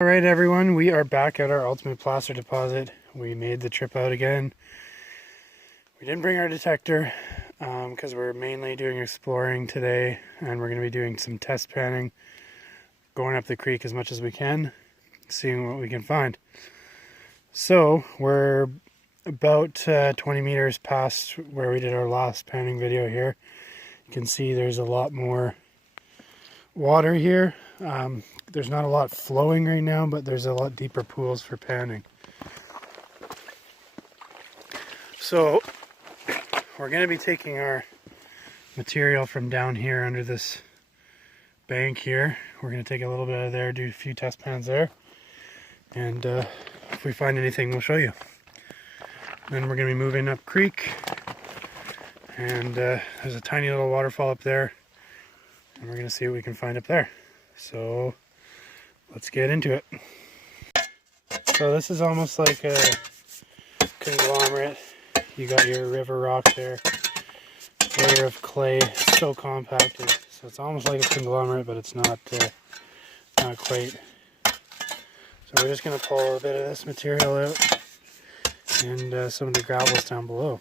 Alright everyone, we are back at our ultimate plaster deposit. We made the trip out again. We didn't bring our detector because we're mainly doing exploring today, and we're going to be doing some test panning, going up the creek as much as we can, seeing what we can find. So we're about 20 meters past where we did our last panning video here. You can see there's a lot more water here. There's not a lot flowing right now, but there's a lot deeper pools for panning. So we're going to be taking our material from down here under this bank here. We're going to take a little bit out of there, do a few test pans there, and if we find anything, we'll show you. Then we're going to be moving up creek, and there's a tiny little waterfall up there, and we're going to see what we can find up there. So let's get into it. So this is almost like a conglomerate. You got your river rock there, layer of clay, so compacted. So it's almost like a conglomerate, but it's not quite. So we're just going to pull a bit of this material out and some of the gravels down below.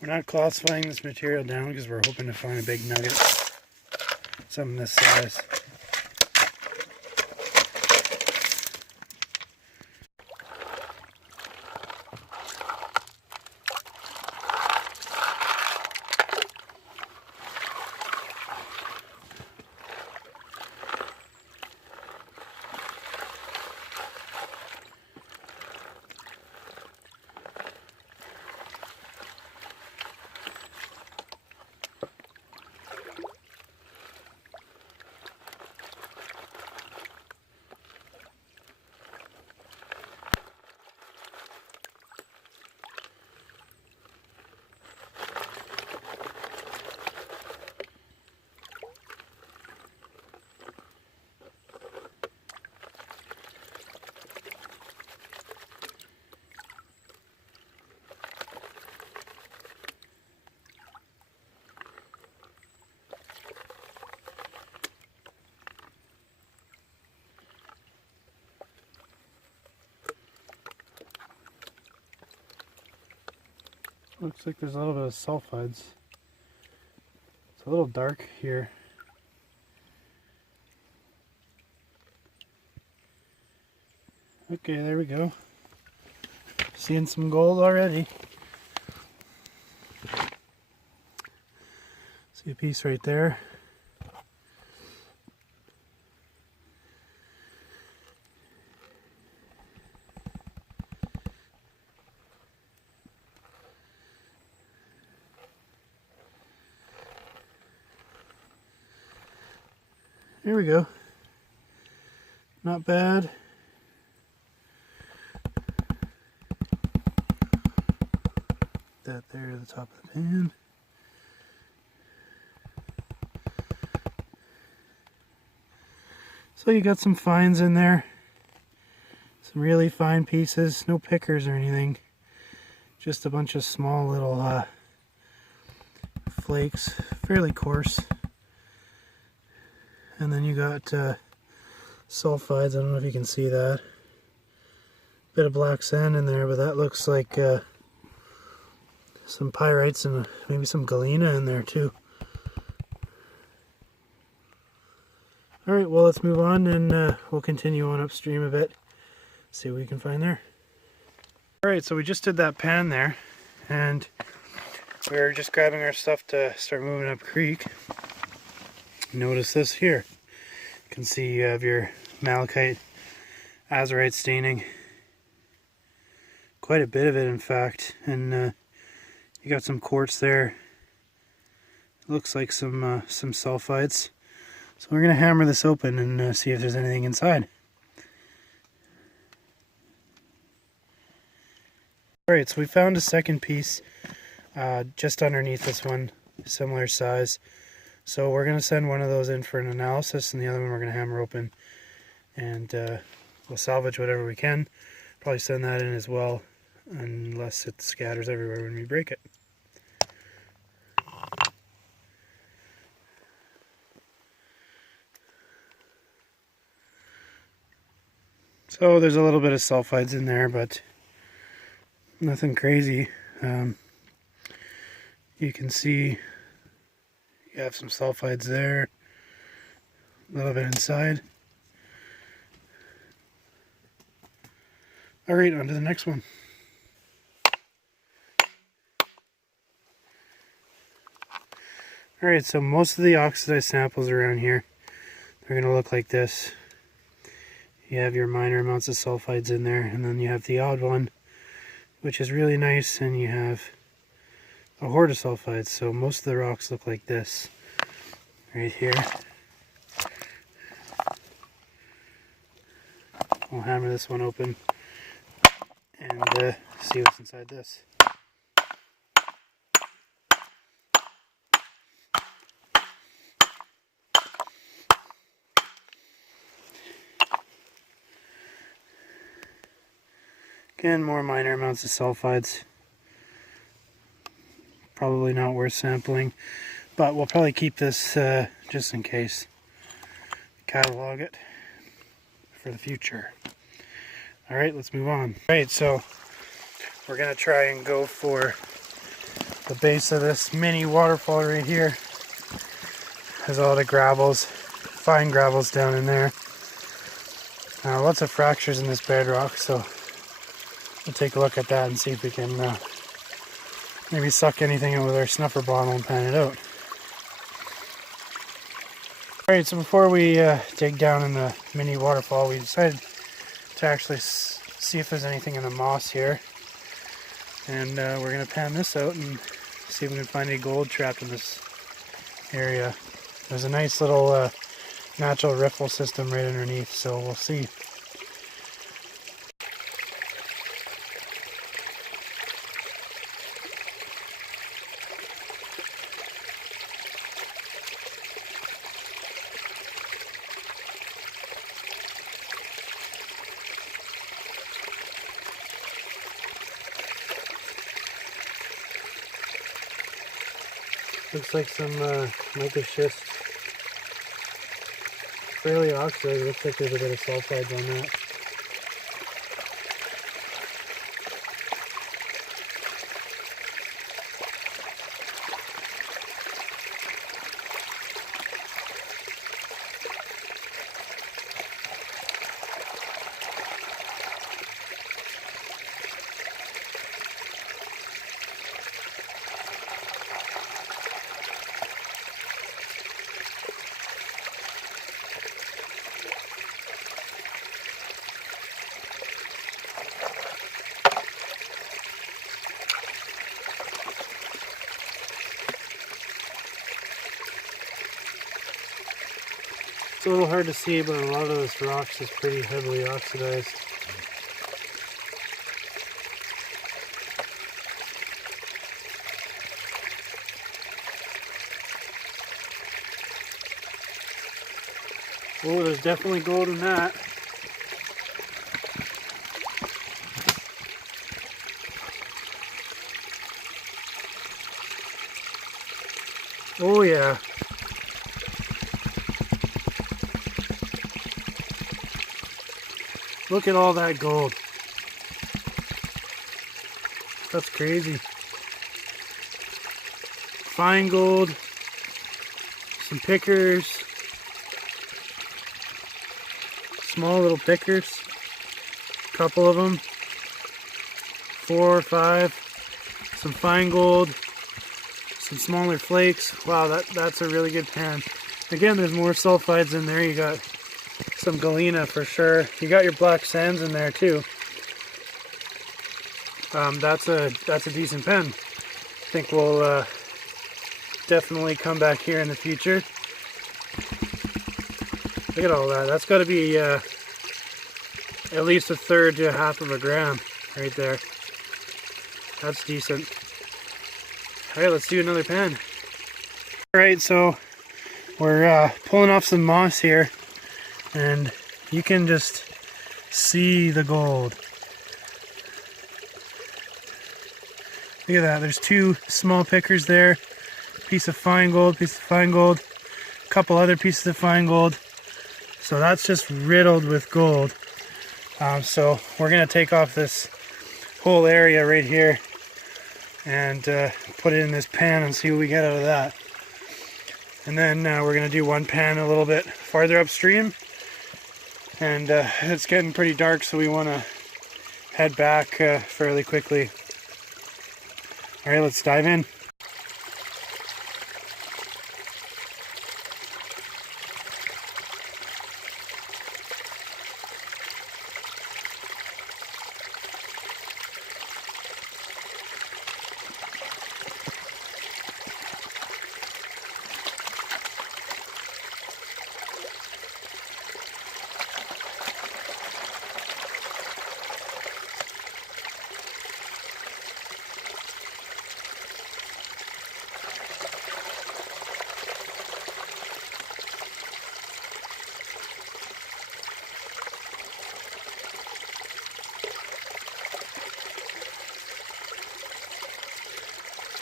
We're not classifying this material down because we're hoping to find a big nugget, something this size. Looks like there's a little bit of sulfides. It's a little dark here. Okay, there we go. Seeing some gold already. See a piece right there. There we go. Not bad. That there at the top of the pan. So you got some fines in there. Some really fine pieces. No pickers or anything. Just a bunch of small little flakes. Fairly coarse. And then you got sulfides. I don't know if you can see that. Bit of black sand in there, but that looks like some pyrites and maybe some galena in there too. Alright, well let's move on and we'll continue on upstream a bit. See what we can find there. Alright, so we just did that pan there, and we were just grabbing our stuff to start moving up creek. Notice this here. You can see you have your malachite, azurite staining. Quite a bit of it, in fact. And you got some quartz there. Looks like some sulfides. So we're going to hammer this open and see if there's anything inside. Alright, so we found a second piece just underneath this one, similar size. So we're going to send one of those in for an analysis, and the other one we're going to hammer open, and we'll salvage whatever we can. Probably send that in as well, unless it scatters everywhere when we break it. So there's a little bit of sulfides in there, but nothing crazy. You can see you have some sulfides there, a little bit inside. Alright, on to the next one. Alright, so most of the oxidized samples around here, they're going to look like this. You have your minor amounts of sulfides in there, and then you have the odd one, which is really nice, and you have a hoard of sulfides. So most of the rocks look like this, right here. We'll hammer this one open and see what's inside this. Again, more minor amounts of sulfides. Probably not worth sampling, but we'll probably keep this just in case. Catalog it for the future. Alright, let's move on. Alright, so we're going to try and go for the base of this mini waterfall right here. There's a lot of gravels, fine gravels down in there. Lots of fractures in this bedrock, so we'll take a look at that and see if we can maybe suck anything out with our snuffer bottle and pan it out. Alright, so before we dig down in the mini waterfall, we decided to actually see if there's anything in the moss here. And we're going to pan this out and see if we can find any gold trapped in this area. There's a nice little natural riffle system right underneath, so we'll see. Looks like some mica schist. Fairly oxidized. Looks like there's a bit of sulfides on that. It's a little hard to see, but a lot of this rocks is pretty heavily oxidized. Oh, there's definitely gold in that. Oh yeah. Look at all that gold. That's crazy. Fine gold, some pickers, small little pickers, a couple of them, 4 or 5, some fine gold, some smaller flakes. Wow, that's a really good pan. Again, there's more sulfides in there. You got some galena for sure. You got your black sands in there too. That's a decent pen. I think we'll definitely come back here in the future. Look at all that. That's got to be at least 1/3 to 1/2 of a gram right there. That's decent. All right, let's do another pan. All right, so we're pulling off some moss here, and you can just see the gold. Look at that. There's 2 small pickers there. Piece of fine gold, a couple other pieces of fine gold. So that's just riddled with gold. So we're going to take off this whole area right here and put it in this pan and see what we get out of that. And then we're going to do one pan a little bit farther upstream. And it's getting pretty dark, so we want to head back fairly quickly. Alright, let's dive in.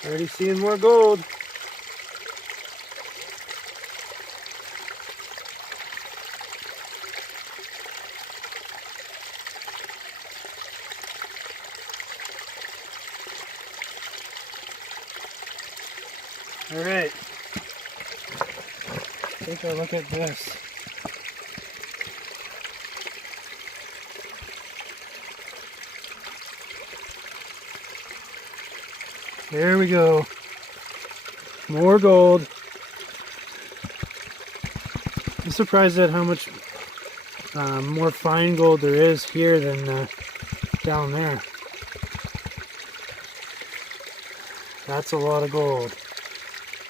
Already seeing more gold. All right, take a look at this. There we go. More gold. I'm surprised at how much more fine gold there is here than down there. That's a lot of gold.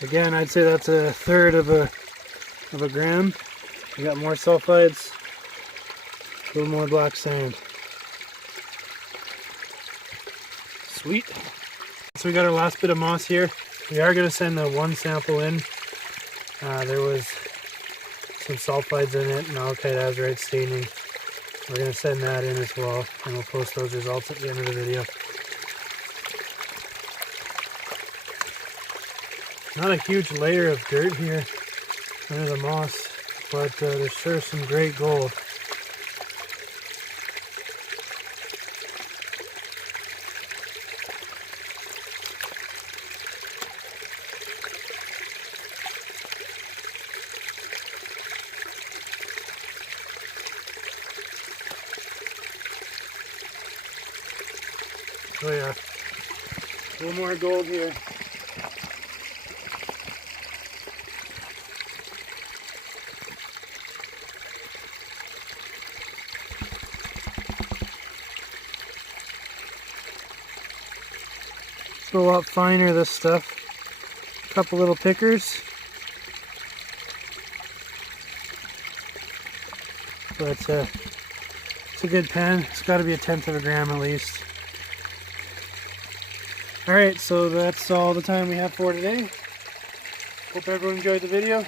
Again, I'd say that's a third of a gram. We got more sulfides, a little more black sand. Sweet. So we got our last bit of moss here. We are going to send the one sample in. There was some sulfides in it, malachite azurite staining. We're going to send that in as well, and we'll post those results at the end of the video. Not a huge layer of dirt here under the moss, but there's sure some great gold. Oh yeah, a little more gold here. It's a lot finer, this stuff. A couple little pickers. But it's a good pen. It's got to be 1/10 of a gram at least. Alright, so that's all the time we have for today. Hope everyone enjoyed the video.